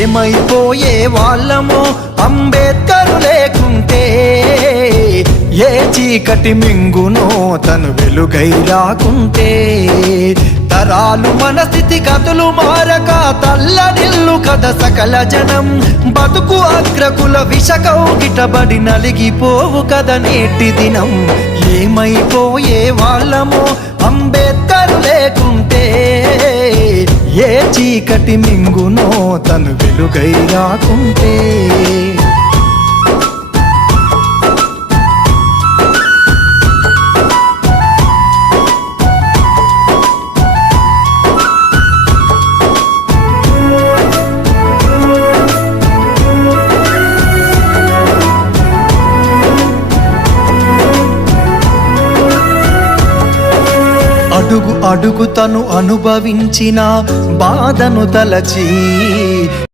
ఏమైపోయే వాళ్ళమో అంబేద్కరు లేకుంటే, ఏ చీకటి మింగునో తను వెలుగై రాకుంటే, తరాలు మన స్థితి గతులు మారక తల్లడిల్లు కథ సకల జనం, బతుకు అగ్రకుల విషకౌగిటబడి నలిగిపోవు కథ నేటి దినం. ఏమైపోయే వాళ్ళమో అంబేద్కరు లేకుంటే, ఏ చీకటి మింగునో తను వెలుగై రాకుంటే. అడుగు అడుగు తను అనుభవించిన బాధను తలచి,